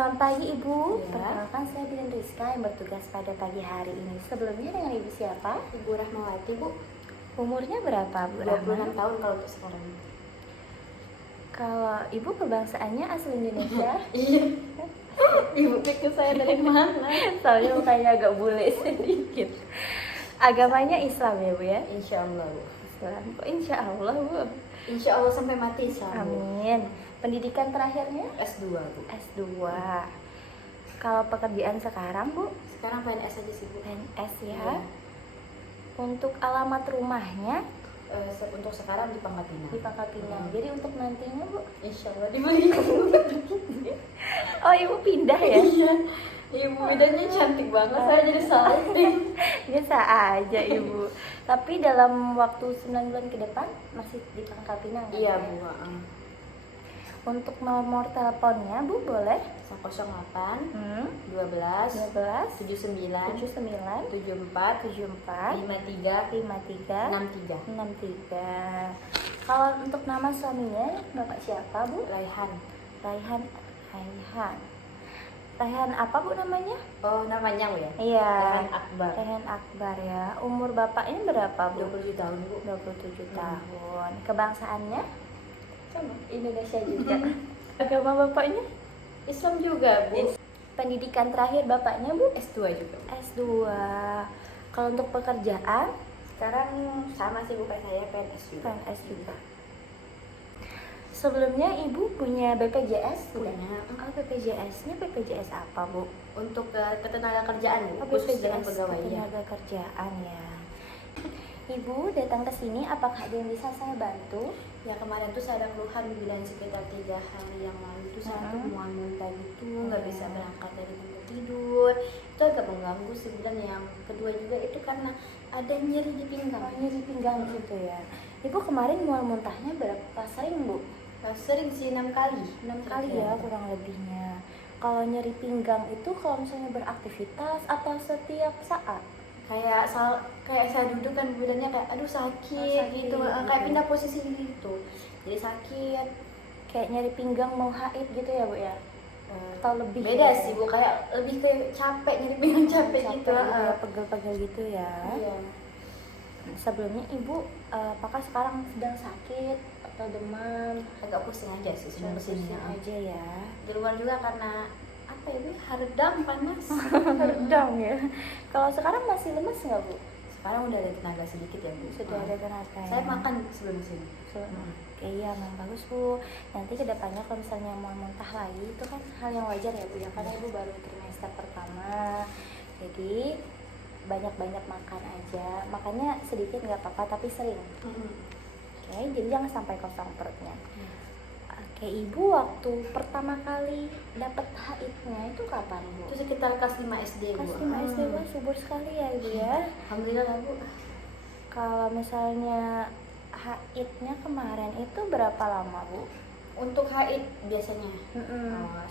Selamat pagi Ibu. Ya. Perkenalkan saya Bilen Rizka yang bertugas pada pagi hari ini. Sebelumnya dengan Ibu siapa? Ibu Rahmawati, Bu. Umurnya berapa Bu 26 Rahma? tahun kalau untuk sekarang. Kalau Ibu kebangsaannya asli Indonesia? Iya. Ibu pikir saya dari mana? Soalnya mukanya agak bule sedikit. Agamanya Islam ya Bu ya? Insya Allah, Bu. Islam. Kok Insya Allah Bu? Insya Allah sampai mati Islam, Bu. Amin. Pendidikan terakhirnya? S2, Bu. S2. Kalau pekerjaan sekarang Bu? Sekarang PNS aja sih, Bu. PNS ya. Iya. Untuk alamat rumahnya Untuk sekarang di Pangkal Pinang. di Pangkal Pinang. Jadi untuk nantinya Bu? Insya Allah di Malibu. Oh Ibu pindah ya? Iya. Ibu bedanya cantik banget, saya jadi salting. Biasa aja Ibu. Tapi dalam waktu 9 bulan ke depan masih di Pangkal Pinang kan? Iya, Ya? Bu. Untuk nomor teleponnya Bu boleh? 08 Hmm, 12 12 79 79 74 74 53 53 63. 63. Kalau untuk nama suaminya Bapak siapa Bu? Raihan. Raihan. Raihan. Raihan apa Bu namanya? Oh, namanya Bu ya? Iya. Raihan Akbar. Raihan Akbar ya. Umur bapaknya berapa Bu? 27 tahun, Bu. 27 tahun. Kebangsaannya Sama. Indonesia juga. Agama bapaknya Islam juga, Bu. pendidikan terakhir bapaknya Bu S2 juga. S2. Kalau untuk pekerjaan Sekarang sama sih Bu kayak saya, PNS juga. PNS juga. Sebelumnya Ibu punya BPJS tidak? Punya. Oh, BPJS-nya BPJS apa Bu? Untuk ketenaga kerjaan, Oh, Bu. Khusus dengan BPJS pegawai ya. tenaga kerjaan ya. Ibu datang ke sini, apakah ada yang bisa saya bantu? Ya kemarin tuh saya ada keluhan bilang sekitar 3 hari yang lalu tuh saya tuh mual muntah gitu, nggak bisa berangkat dari tempat tidur. Itu agak mengganggu sih bilang. Yang kedua juga itu karena ada nyeri di pinggang. Oh, nyeri pinggang gitu ya. Ibu kemarin mual muntahnya berapa sering Bu? Sering sih 6 kali. 6 kali ya kurang lebihnya. Kalau nyeri pinggang itu kalau misalnya beraktivitas atau setiap saat? Kayak saya duduk kan bilangnya kayak aduh sakit, gitu. Kayak pindah posisi gitu. Jadi sakit. Kayak nyeri pinggang mau haid gitu ya Bu ya? Atau lebih Beda ya? sih Bu, kayak lebih ke capek, nyeri pinggang capek gitu. ya, pegel-pegel gitu ya. Iya. Sebelumnya Ibu apakah sekarang sedang sakit atau demam? Agak pusing aja sih Sedang sebelum pusing kesini. aja ya. Di luar juga karena apa ya Bu, hardam panas. Redang ya. Kalau sekarang masih lemas nggak Bu? Sekarang udah ada tenaga sedikit ya Bu. Sudah ada tenaga Saya ya? makan sebelum sini. Oke, iya memang bagus Bu. Nanti kedepannya kalau misalnya mau muntah lagi itu kan hal yang wajar ya Bu ya, karena Ibu baru trimester pertama. Jadi banyak-banyak makan aja. Makannya sedikit nggak apa-apa tapi sering. Oke, jadi jangan sampai kosong perutnya. Oke, Ibu waktu pertama kali dapat haidnya itu kapan Bu? Itu sekitar kelas 5 SD Bu. Kelas 5 SD Bu, subur sekali ya Ibu ya. Alhamdulillah lah Bu. Kalau misalnya haidnya kemarin itu berapa lama Bu? Untuk haid biasanya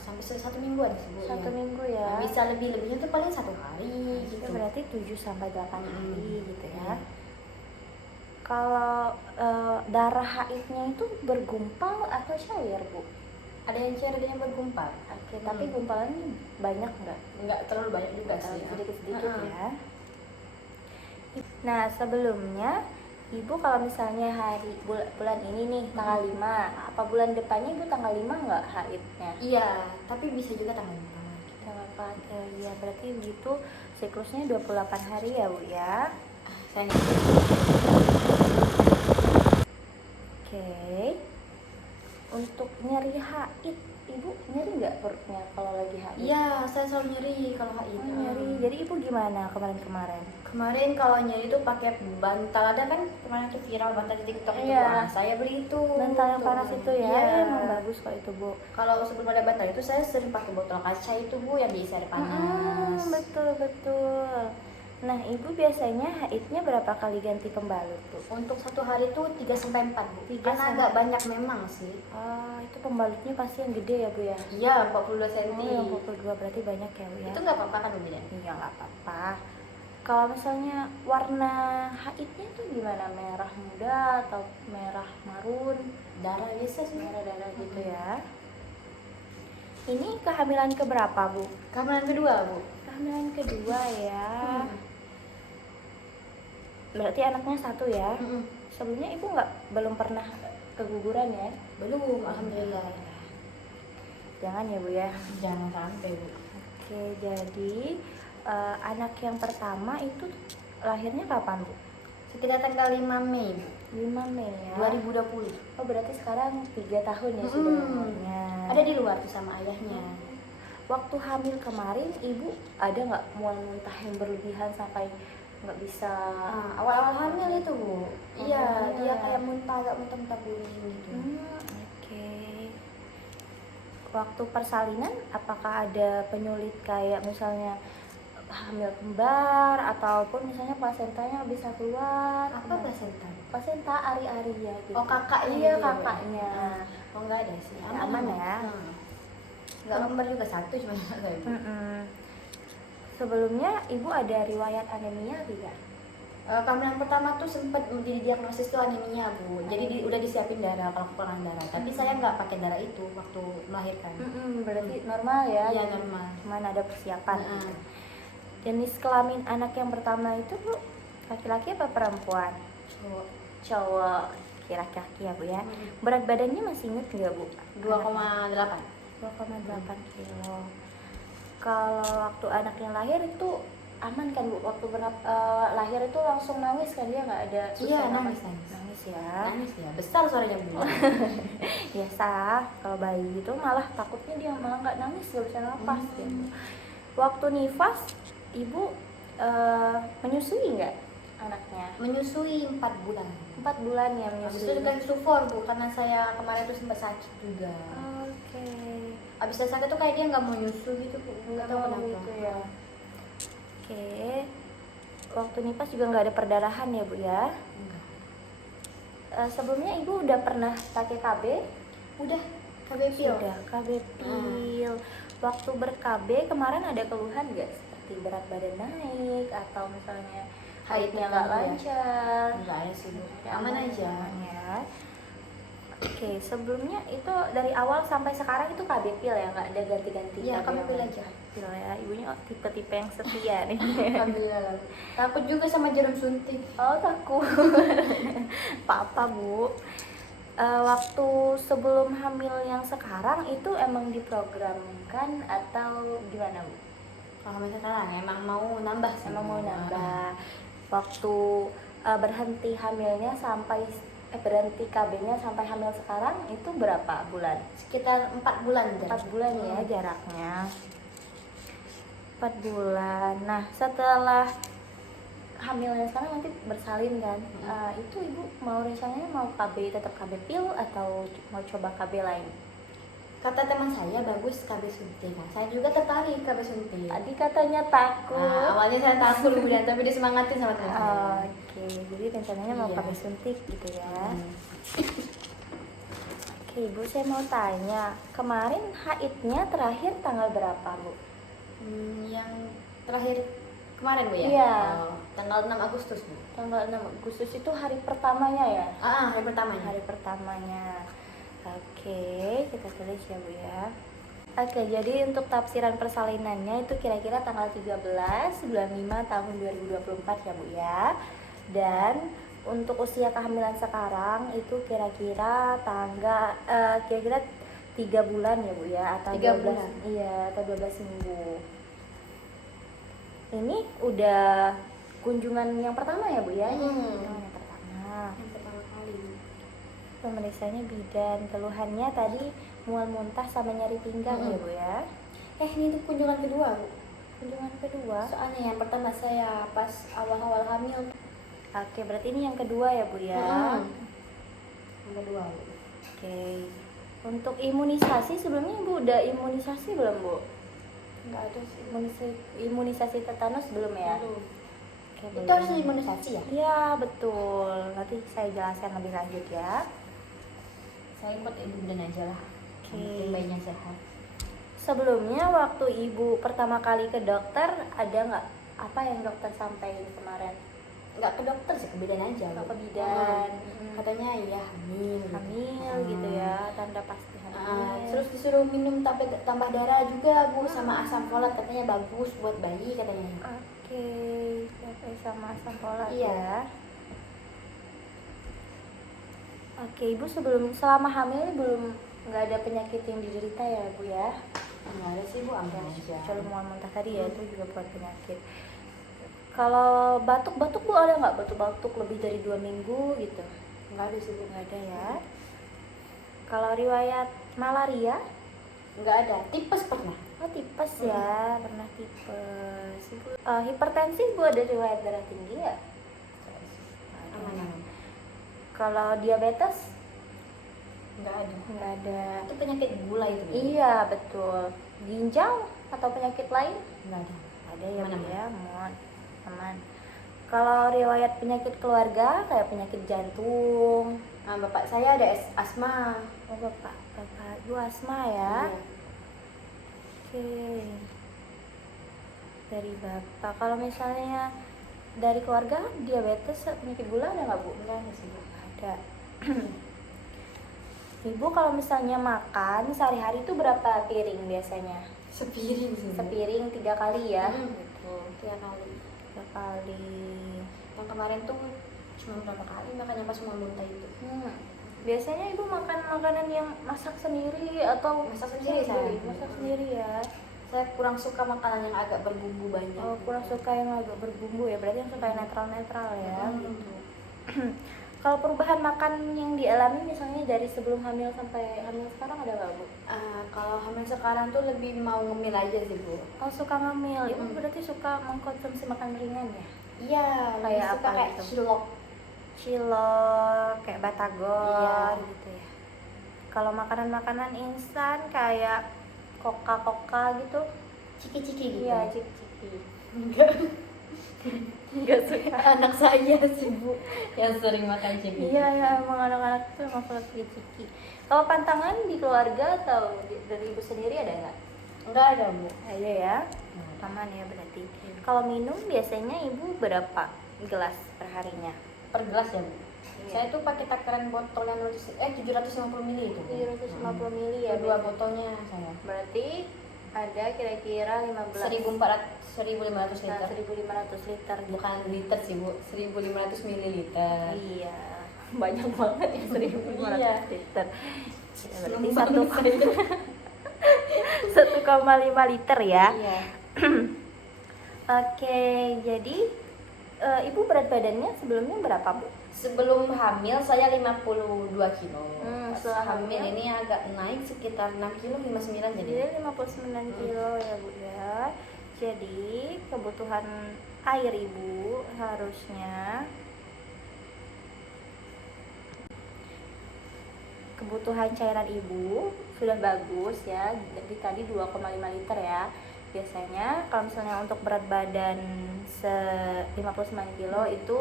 sampai 1 mingguan sih Bu. 1 ya. minggu ya. Nah, bisa lebihnya tuh paling 1 hari Itu gitu. berarti 7 sampai 8 hari gitu ya. Iya. Kalau darah haidnya itu bergumpal atau cair Bu? Ada yang cair, ada yang bergumpal. Oke, tapi gumpalannya banyak nggak? Enggak terlalu banyak juga sih. Sedikit-sedikit ya. Nah, sebelumnya Ibu kalau misalnya bulan ini nih tanggal 5, apa bulan depannya Ibu tanggal 5 nggak haidnya? Iya, tapi bisa juga tanggal 5. Tanggal 4, ya berarti begitu siklusnya 28 hari ya Bu ya. Saya Oke. Untuk nyeri haid, Ibu nyeri nggak perutnya kalau lagi haid? Iya, saya selalu nyeri kalau haid. Oh, nyeri. Jadi Ibu gimana kemarin-kemarin? Kemarin kalau nyeri itu pakai bantal, ada kan kemarin tuh viral bantal di TikTok itu. Iya. Wah, saya beli itu. Bantal yang panas itu ya, Iya. emang bagus kok itu Bu. Kalau sebelum ada bantal itu saya sering pakai botol kaca itu Bu yang diisi air panas. Betul. Nah, Ibu biasanya haidnya berapa kali ganti pembalut Bu? Untuk 1 hari itu 3 sampai 4 Bu. 3 Karena sampai agak banyak memang sih. Oh, itu pembalutnya pasti yang gede ya Bu ya? Iya, 42 cm. Oh, yang 42 berarti banyak ya Bu ya? Itu nggak apa-apa kan Bu ya? Iya, nggak apa-apa. Kalau misalnya warna haidnya itu gimana? Merah muda atau merah marun? Darah biasa sih. Merah darah gitu ya. Ini kehamilan keberapa, Bu? Kehamilan kedua, Bu. Kehamilan kedua ya. Hmm. Berarti anaknya satu ya. Mm-mm. Sebelumnya Ibu belum pernah keguguran ya? Belum, alhamdulillah. Jangan ya, Bu ya. Jangan sampai, Bu. Oke, jadi anak yang pertama itu lahirnya kapan, Bu? Sekitar tanggal 5 Mei, Bu. 5 Mei ya. 2020. Oh, berarti sekarang 3 tahun ya sudah umurnya. Ada di luar tuh sama ayahnya. Waktu hamil kemarin Ibu ada nggak mual muntah yang berlebihan sampai nggak bisa? Awal-awal hamil itu, Bu. Iya, iya. dia kayak muntah, agak muntah-muntah guling gitu. Oke. Waktu persalinan apakah ada penyulit kayak misalnya hamil kembar ataupun misalnya plasentanya bisa keluar? Apa plasenta? Plasenta ari-ari ya gitu. Oh, kakaknya Iya, gitu, Bu. kakaknya. Oh, enggak ada sih. Aman ya? Enggak kembar juga satu cuma saya, Bu. Sebelumnya Ibu ada riwayat anemia tidak? Kehamilan pertama tuh sempat didiagnosis tuh anemia, Bu. Jadi udah disiapin darah kalau kekurangan darah. Tapi saya nggak pakai darah itu waktu melahirkan. Berarti normal ya? Iya, normal. Cuman ada persiapan. Heeh. Jenis kelamin anak yang pertama itu, Bu, laki-laki apa perempuan? Cowok. Cowok. Laki-laki ya, Bu ya. Berat badannya masih inget nggak, Bu? 2,8. 2,8 kilo. Kalau waktu anak yang lahir itu aman kan, Bu? Waktu lahir itu langsung nangis kan, dia nggak ada susah Iya, nangis? nangis. Nangis ya. Nangis ya. Besar suaranya, Bu. Biasa kalau bayi itu malah takutnya dia malah nggak nangis, nggak bisa napas gitu. Waktu nifas Ibu menyusui nggak anaknya? Menyusui 4 bulan. 4 bulan ya Habis menyusui. itu dikasih sufor, Bu, karena saya kemarin tuh sempat sakit juga. Oke. Habis saya sakit tuh kayak dia nggak mau nyusu gitu, Bu. Nggak tahu kenapa. Gitu ya. Oke. Waktu nifas juga nggak ada perdarahan ya, Bu ya? Enggak. Sebelumnya Ibu udah pernah pakai KB? Udah, KB pil. Sudah, KB pil. Waktu ber-KB kemarin ada keluhan nggak? Seperti berat badan naik atau misalnya haidnya nggak lancar? Enggak ada sih, Bu. Aman aja. Ya. Oke, sebelumnya itu dari awal sampai sekarang itu KB pil ya, nggak ada ganti-ganti? Iya, KB pil yang aja. Pil ya, ibunya tipe-tipe yang setia nih. Alhamdulillah. Takut juga sama jarum suntik. Oh, takut. Apa, Bu? Waktu sebelum hamil yang sekarang itu emang diprogramkan atau gimana, Bu? Kalau hamil sekarang emang mau nambah sih. Emang mau nambah. Waktu berhenti hamilnya sampai berhenti KB-nya sampai hamil sekarang itu berapa bulan? Sekitar 4 bulan. 4 bulan ya jaraknya. 4 bulan. Nah, setelah hamilnya sekarang nanti bersalin kan? Itu Ibu mau rencananya mau KB tetap KB pil atau mau coba KB lain? Kata teman saya bagus KB suntik. Nah, saya juga tertarik KB suntik. Tadi katanya takut. Awalnya saya takut, kemudian tapi disemangatin sama teman saya. Oke, jadi rencananya mau Iya. KB suntik gitu ya. Oke, Ibu, saya mau tanya, kemarin haidnya terakhir tanggal berapa, Bu? Yang terakhir kemarin, Bu ya? Iya. Tanggal 6 Agustus, Bu. Tanggal 6 Agustus itu hari pertamanya ya? Hari pertamanya. Hari pertamanya. Oke, kita tulis ya, Bu ya. Oke, jadi untuk tafsiran persalinannya itu kira-kira tanggal 13 bulan 5 tahun 2024 ya, Bu ya. Dan untuk usia kehamilan sekarang itu kira-kira kira-kira 3 bulan ya, Bu ya, atau 3 12 bulan. Iya, atau 12 minggu. Ini udah kunjungan yang pertama ya, Bu ya? Kunjungan yang pertama. Yang pertama kali. Pemeriksaannya bidan, keluhannya tadi mual muntah sama nyari pinggang ya, Bu ya. Ini tuh kunjungan kedua, Bu. Kunjungan kedua. Soalnya yang pertama saya pas awal-awal hamil. Oke, berarti ini yang kedua ya, Bu ya. Yang kedua, Bu. Oke. Untuk imunisasi sebelumnya Ibu udah imunisasi belum, Bu? Enggak ada sih. Imunisasi tetanus belum ya? Belum. Oke, Itu belum. harus imunisasi ya? Iya, betul. Nanti saya jelaskan lebih lanjut ya. Saya ikut ibu bidan aja lah. Oke. Yang penting bayinya sehat. Sebelumnya waktu Ibu pertama kali ke dokter ada nggak apa yang dokter sampaikan kemarin? nggak ke dokter sih, ke bidan aja. Nggak Bu. ke bidan. Katanya ya hamil. Gitu. Hamil gitu ya, tanda pasti hamil. Terus disuruh minum tablet tambah darah juga Bu, sama asam folat, katanya bagus buat bayi katanya. Oke, sampai sama asam folat Iya. ya. Oke, Ibu selama hamil ini belum nggak ada penyakit yang diderita ya Bu ya? Nggak ada sih Bu, aman aja. Kecuali mual muntah tadi ya, itu juga bukan penyakit. Kalau batuk-batuk Bu ada nggak batuk-batuk lebih dari 2 minggu gitu? Nggak ada sih Bu. Nggak ada ya. Kalau riwayat malaria? Nggak ada. Tipes pernah. Oh tipes ya, pernah tipes. Ibu, hipertensi Bu ada riwayat darah tinggi ya? Aman-aman. Kalau diabetes? Nggak ada. Nggak ada. Itu penyakit gula itu Bu. Iya betul. Ginjal atau penyakit lain? Nggak ada. Ada ya Bu Aman-aman. ya, aman. Kalau riwayat penyakit keluarga kayak penyakit jantung, Bapak saya ada asma. oh bapak ibu asma ya? Iya. Oke. Dari bapak, kalau misalnya dari keluarga diabetes, penyakit gula ada nggak Bu? Nggak ada sih Bu. Ada. Ibu kalau misalnya makan sehari-hari itu berapa piring biasanya? Sepiring sih Bu. Sepiring 3 kali ya? Hmm. Gitu. 3 kali. 3 kali. Yang kemarin tuh cuma berapa kali makanya pas mau muntah itu. Biasanya Ibu makan makanan yang masak sendiri atau Masak sendiri saya. beli? Masak sendiri ya. Saya kurang suka makanan yang agak berbumbu banyak. Oh, kurang suka yang agak berbumbu ya. Berarti yang suka yang netral-netral ya. Gitu. Kalau perubahan makan yang dialami misalnya dari sebelum hamil sampai hamil sekarang ada nggak Bu? Kalau hamil sekarang tuh lebih mau ngemil aja sih Bu. Oh suka ngemil, Ibu berarti suka mengkonsumsi makan ringan ya? Iya, lebih Kayak suka apa kayak gitu? cilok. Cilok, kayak batagor Iya. gitu ya. Kalau makanan-makanan instan kayak Coca-Cola gitu? Ciki-ciki gitu. Iya, ciki-ciki. Enggak. Enggak suka. Anak saya sih Bu yang sering makan ciki. Iya ya, emang anak-anak itu emang suka ciki-ciki. Kalau pantangan di keluarga atau dari Ibu sendiri ada nggak? Enggak ada Bu. Ada ya, aman ya berarti. Kalau minum biasanya Ibu berapa gelas perharinya? Per gelas ya Bu. Iya. Saya tuh pakai takaran botol yang 750 ml itu. 750 ml ya. Dua botolnya saya. Berarti ada kira-kira 15 1500 liter. 1500 liter. Bukan liter sih Bu, 1500 mililiter. Iya, banyak banget ya 1500 Iya. liter. Ya, berarti Seneng satu banget saya. 1,5 liter ya. Iya. Oke, jadi Ibu berat badannya sebelumnya berapa Bu? Sebelum hamil saya 52 kilo. Pas setelah hamil hamil? ini agak naik sekitar 6 kilo, 59 jadi. Jadi 59 kilo ya Bu ya. Jadi kebutuhan air Ibu harusnya kebutuhan cairan Ibu sudah bagus ya. Jadi tadi 2,5 liter ya. Biasanya kalau misalnya untuk berat badan 59 kilo itu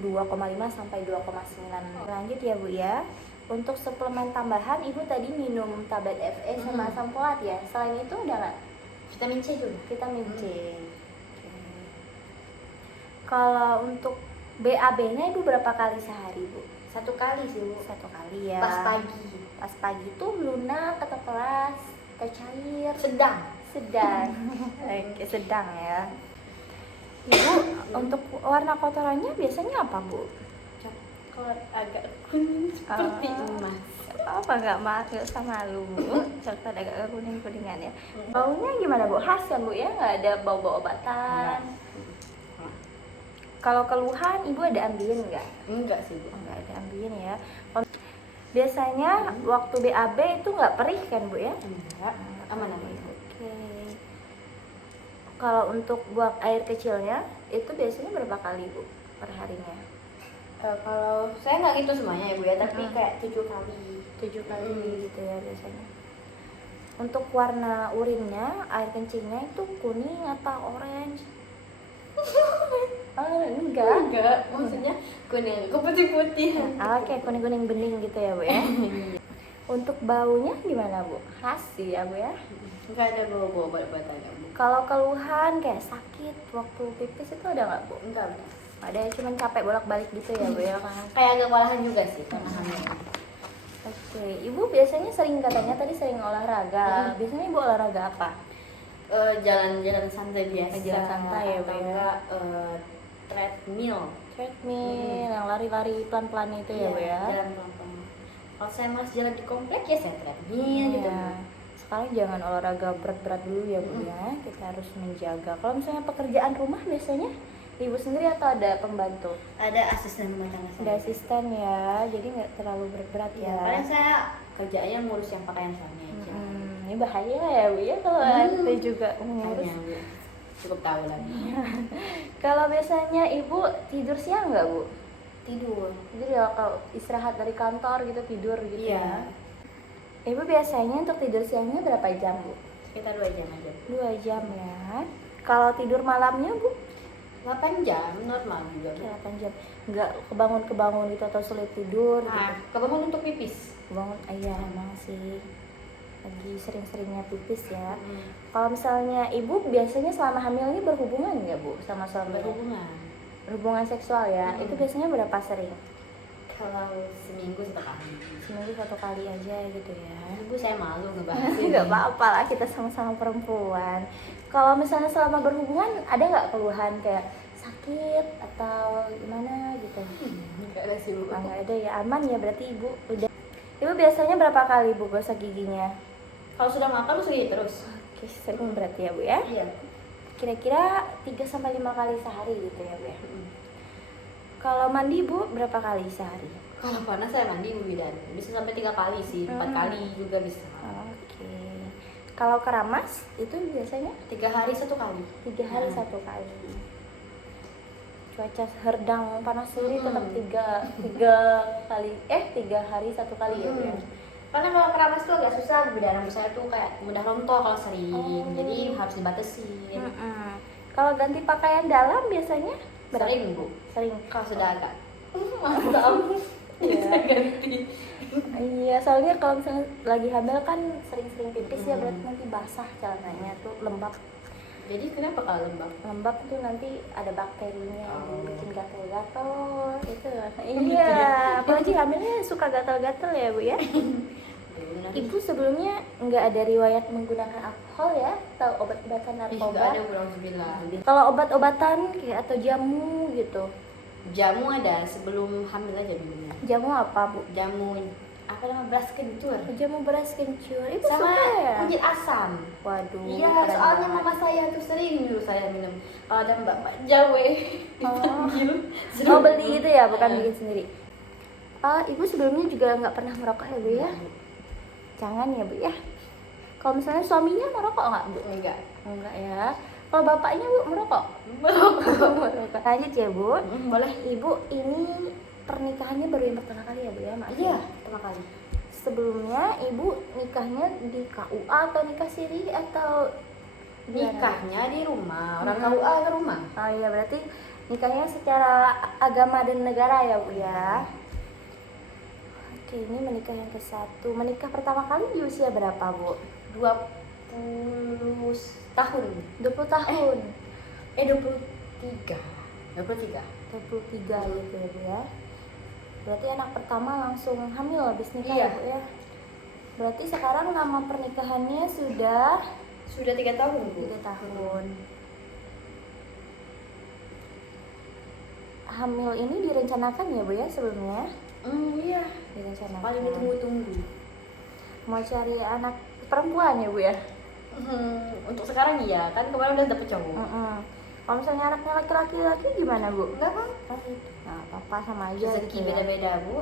2,5 sampai 2,9. Lanjut ya Bu ya. Untuk suplemen tambahan Ibu tadi minum tablet FE sama asam folat ya. Selain itu ada nggak? Vitamin C juga. Vitamin C. Oke. Kalau untuk BAB-nya Ibu berapa kali sehari Bu? 1 kali sih Bu. 1 kali ya. Pas pagi. Pas pagi tuh lunak atau keras atau cair? Sedang. Oke, sedang ya. Ibu untuk warna kotorannya biasanya apa Bu? Coklat agak kuning seperti emas. Apa nggak usah malu Bu. Coklat agak kuning-kuningan ya. Baunya gimana Bu? Khas kan Bu ya? Nggak ada bau-bau obatan. Kalau keluhan Ibu ada ambien nggak? Enggak sih Bu. Nggak ada ambien ya. Biasanya waktu BAB itu nggak perih kan Bu ya? Enggak. Aman-aman. Oke. Kalau untuk buang air kecilnya itu biasanya berapa kali Bu perharinya? Kalau saya nggak gitu semuanya ya Bu ya, tapi kayak 7 kali. 7 kali gitu ya biasanya. Untuk warna urinnya, air kencingnya itu kuning atau orange? Enggak. Maksudnya kuning, keputih-putih. Oke, kuning-kuning bening gitu ya Bu ya. Untuk baunya gimana Bu? Khas sih ya Bu ya. Enggak ada bau-bau obat-obatan ya Bu. Kalau keluhan kayak sakit waktu pipis itu ada nggak Bu? Enggak. Ada yang cuma capek bolak-balik gitu ya Bu ya kan. Kayak agak kewalahan juga sih karena hamil. Oke, Ibu biasanya sering katanya tadi sering olahraga. Biasanya Ibu olahraga apa? Jalan-jalan santai biasa. Jalan santai ya, atau Bu, ya. enggak treadmill. Treadmill, yang lari-lari pelan-pelan itu ya Bu ya. Jalan pelan-pelan. Kalau saya malas jalan di komplek ya saya treadmill gitu. Iya. Sekarang jangan olahraga berat-berat dulu ya Bu ya. Kita harus menjaga. Kalau misalnya pekerjaan rumah biasanya Ibu sendiri atau ada pembantu? Ada asisten rumah tangga saya. Ada asisten ya, jadi nggak terlalu berat-berat Ya, ya. paling saya kerjanya ngurus yang pakaian suami aja. Ini bahaya ya Bu ya kalau kita juga ngurus. Hanya, Bu. Cukup tahu lah. Kalau biasanya Ibu tidur siang nggak Bu? Tidur. Tidur ya kalau istirahat dari kantor gitu tidur gitu Iya. ya. Ibu biasanya untuk tidur siangnya berapa jam Bu? Sekitar 2 jam aja. 2 jam ya. Kalau tidur malamnya Bu? 8 jam normal juga. 8 jam. Nggak kebangun gitu atau sulit tidur Nah, gitu? kebangun untuk pipis. Kebangun, iya emang sih. Lagi sering-seringnya pipis ya. Hmm. Kalau misalnya Ibu biasanya selama hamil ini berhubungan nggak Bu sama suami? Berhubungan. Berhubungan seksual ya. Itu biasanya berapa sering? Kalau seminggu sekali. Seminggu 1 kali aja gitu ya. Ibu saya malu ngebahas ini. Nggak apa-apa lah, kita sama-sama perempuan. Kalau misalnya selama berhubungan ada nggak keluhan kayak sakit atau gimana gitu? Enggak ada sih, Bu. Nggak ada ya, aman ya berarti Ibu udah. Ibu biasanya berapa kali Bu gosok giginya? Kalau sudah makan lu segini terus. Oke, sering berarti ya Bu ya. Iya. Kira-kira 3-5 kali sehari gitu ya Bu ya. Kalau mandi Bu berapa kali sehari? Kalau panas saya mandi Bu Bidan. Bisa sampai 3 kali sih, 4 kali juga bisa. Oke. Kalau keramas itu biasanya 3 hari 1 kali. 3 hari 1 kali. Cuaca herdang panas sendiri tetap 3 hari 1 kali ya Bu ya. Karena kalau keramas tuh agak susah, Bu Bidan. Rambut saya tuh kayak mudah rontok kalau sering. Oh. Jadi harus dibatasin. Kalau ganti pakaian dalam biasanya berapa? Sering, Bu. Sering. Kalau sudah agak mantap. Bisa ganti. Iya, soalnya kalau misalnya lagi hamil kan sering-sering pipis ya berarti nanti basah celananya tuh lembab. Jadi kenapa kalau lembab? Lembab tuh nanti ada bakterinya yang bikin gatal-gatal itu. Gitu Iya, ya? apalagi hamilnya suka gatal-gatal ya Bu ya. Ibu Ibu sebelumnya nggak ada riwayat menggunakan alkohol ya atau obat-obatan narkoba? nggak ada, Bu. Alhamdulillah. Kalau obat-obatan kayak atau jamu gitu. Jamu ada sebelum hamil aja minumnya. Jamu apa Bu? Jamu apa namanya, beras kencur Jamu beras kencur. Itu sama suka ya? kunyit asam. Waduh. Iya, keren soalnya banget. mama saya tuh sering dulu saya minum. Kalau ada mbak Jawe dipanggil. Oh beli itu ya, bukan bikin sendiri. Ibu sebelumnya juga nggak pernah merokok ya Bu ya? Jangan ya Bu ya. Kalau misalnya suaminya merokok nggak Bu? Enggak. Enggak ya. Kalau bapaknya Bu merokok? Merokok. Lanjut ya Bu. Boleh. Ibu ini pernikahannya baru yang pertama kali ya Bu ya? Maaf Iya, ya. pertama kali. Sebelumnya Ibu nikahnya di KUA atau nikah siri atau gimana? Nikahnya di rumah, orang Hmm. KUA ke rumah. Oh iya, berarti nikahnya secara agama dan negara ya Bu ya. Oke, ini menikah yang ke-1. Menikah pertama kali di usia berapa Bu? 20 tahun. 20 tahun. 23. 23. 23 gitu ya Bu ya. Berarti anak pertama langsung hamil habis nikah Iya. ya Bu ya. Berarti sekarang nama pernikahannya sudah Sudah 3 tahun, Bu. 3 tahun. Hamil ini direncanakan ya Bu ya sebelumnya? Iya. Direncanakan. Paling ditunggu-tunggu. Mau cari anak perempuan ya Bu ya? Untuk sekarang iya, kan kemarin udah dapet cowok. Kalau misalnya anaknya laki-laki gimana Bu? Enggak apa-apa. Nah, apa sama aja Rezeki gitu ya. beda-beda, Bu.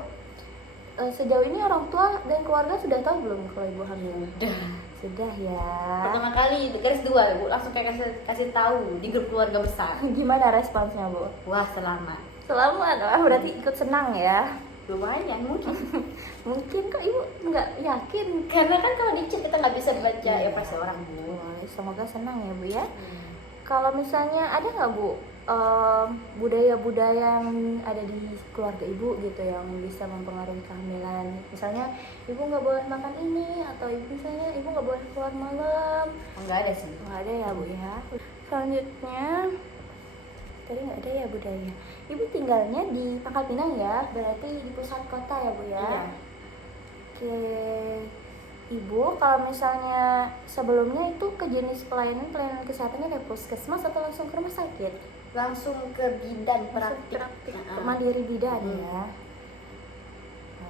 Sejauh ini orang tua dan keluarga sudah tahu belum kalau Ibu hamil? Udah. Sudah ya. Pertama kali garis 2, Bu, langsung kayak kasih tahu di grup keluarga besar. Gimana responsnya Bu? Wah, selamat. Selamat, berarti ikut senang ya. Lumayan mungkin. Mungkin kok Ibu nggak yakin. Karena kan kalau di chat kita nggak bisa baca ekspresi orang, Bu. Semoga senang ya Bu ya. Kalau misalnya ada nggak Bu budaya-budaya yang ada di keluarga Ibu gitu yang bisa mempengaruhi kehamilan? Misalnya Ibu nggak boleh makan ini atau misalnya Ibu nggak boleh keluar malam. Enggak ada sih. Nggak ada ya Bu ya. Selanjutnya tadi nggak ada ya budaya. Ibu tinggalnya di Pangkal Pinang ya, berarti di pusat kota ya Bu ya? Iya. Oke, Ibu kalau misalnya sebelumnya itu ke jenis pelayanan kesehatannya kayak puskesmas atau langsung ke rumah sakit? Langsung ke bidan Langsung praktik. ke mandiri bidan ya?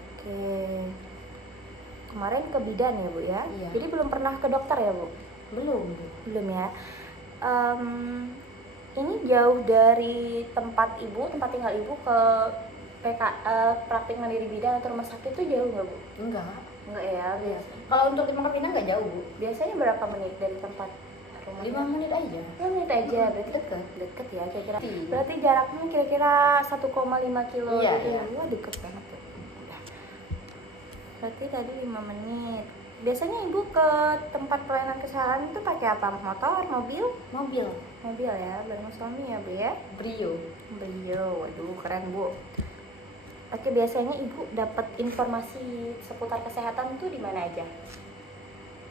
Oke, kemarin ke bidan ya Bu ya? Iya. Jadi belum pernah ke dokter ya Bu? Belum. Belum ya. Ini jauh dari tempat tinggal ibu ke praktik mandiri bidan atau rumah sakit itu jauh nggak Bu? Enggak. Enggak ya, biasa. Kalau untuk di Pangkal Pinang nggak jauh, Bu. Biasanya berapa menit dari tempat rumah? 5 menit aja. 5 menit aja, berarti deket ya kira-kira. Berarti jaraknya kira-kira 1,5 kilo Iya, gitu iya. ya. Wah, deket banget tuh. Berarti tadi 5 menit. Biasanya ibu ke tempat pelayanan kesehatan itu pakai apa? Motor, mobil? Mobil Mobil ya, bareng suami ya Bu ya? Brio. Beliau, waduh keren Bu. Oke, biasanya ibu dapat informasi seputar kesehatan tuh di mana aja?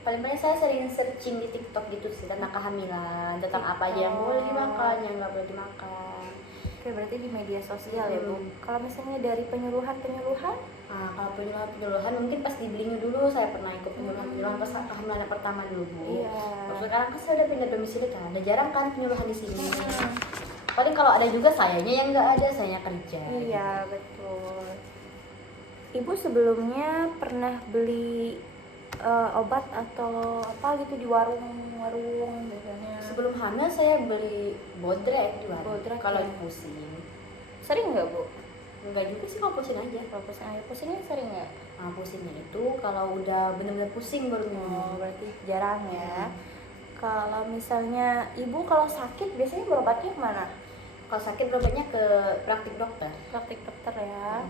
Paling banyak saya sering searching di TikTok gitu sih tentang kehamilan, tentang apa aja yang boleh dimakan, yang nggak boleh dimakan. Oke, berarti di media sosial ya Bu. Kalau misalnya dari penyuluhan, Nah, kalau penyuluhan mungkin pas di Blinyu dulu saya pernah ikut penyuluhan pas kehamilan yang pertama dulu, Bu. Iya. Terus sekarang kan saya udah pindah domisili kan, ada jarang kan penyuluhan di sini. Paling kalau ada juga sayanya yang nggak ada, sayanya kerja. Iya betul. Ibu sebelumnya pernah beli obat atau apa gitu di warung biasanya? Sebelum hamil saya beli bodrek di warung. Bodrek, Kalau ya. pusing. Sering nggak Bu? Enggak juga sih, kalau pusing aja. Kalau pusingnya sering nggak? Nah, pusingnya itu kalau udah benar-benar pusing baru minum. Oh, berarti jarang ya. Kalau misalnya ibu kalau sakit biasanya berobatnya kemana? Kalau sakit berobatnya ke praktik dokter. Praktik dokter ya.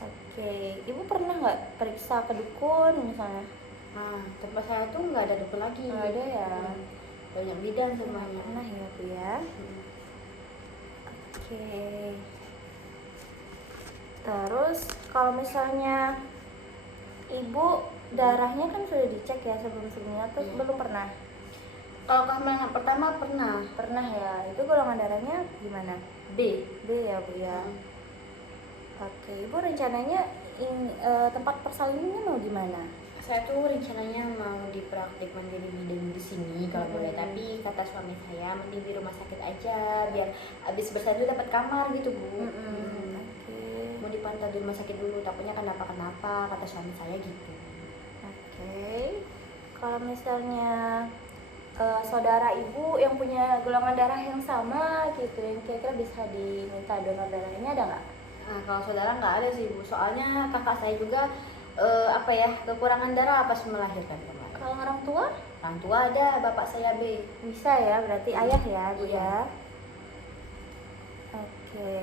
Oke, ibu pernah nggak periksa ke dukun misalnya? Nah, tempat saya tuh nggak ada dokter lagi. Nggak ada ya. Banyak bidan semuanya. Pernah ya Bu ya. Oke. Terus kalau misalnya ibu darahnya kan sudah dicek ya sebelumnya, terus belum pernah? Kalau kehamilan yang pertama pernah. Pernah ya. Itu golongan darahnya gimana? B. B ya Bu ya. Oke, ibu rencananya tempat persalinannya mau gimana? Saya tuh rencananya mau di praktik mandiri bidan di sini kalau boleh, tapi kata suami saya mending di rumah sakit aja biar abis bersalin dapat kamar gitu, Bu. Mau dipantau di rumah sakit dulu, takutnya kenapa kata suami saya gitu. Oke. Kalau misalnya saudara ibu yang punya golongan darah yang sama gitu, yang kira-kira bisa diminta donor darahnya ada nggak? Nah, kalau saudara nggak ada sih, Bu. Soalnya kakak saya juga kekurangan darah pas melahirkan kemarin. Kalau orang tua? Orang tua ada, bapak saya B. Bisa ya, berarti ayah ya Bu Iya. ya. Oke.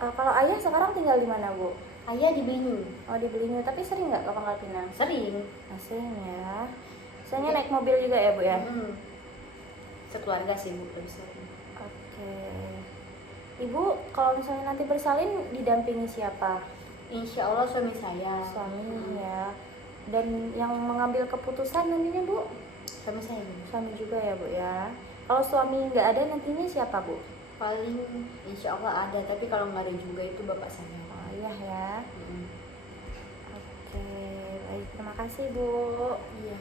Kalau ayah sekarang tinggal di mana Bu? Ayah di Blinyu. Oh di Belinyu, tapi sering nggak ke Pangkal Pinang? Sering. Sering ya. Misalnya naik mobil juga ya Bu ya? Sekeluarga sih, Bu, lebih sering. Oke. Ibu kalau misalnya nanti bersalin didampingi siapa? Insya Allah suami saya. Suami ya. Dan yang mengambil keputusan nantinya Bu? Suami saya, Bu. Suami juga ya Bu ya. Kalau suami nggak ada nantinya siapa Bu? Paling insya Allah ada, tapi kalau nggak ada juga itu bapak saya. Oh iya ya. Mm. Oke, baik terima kasih Bu. Iya.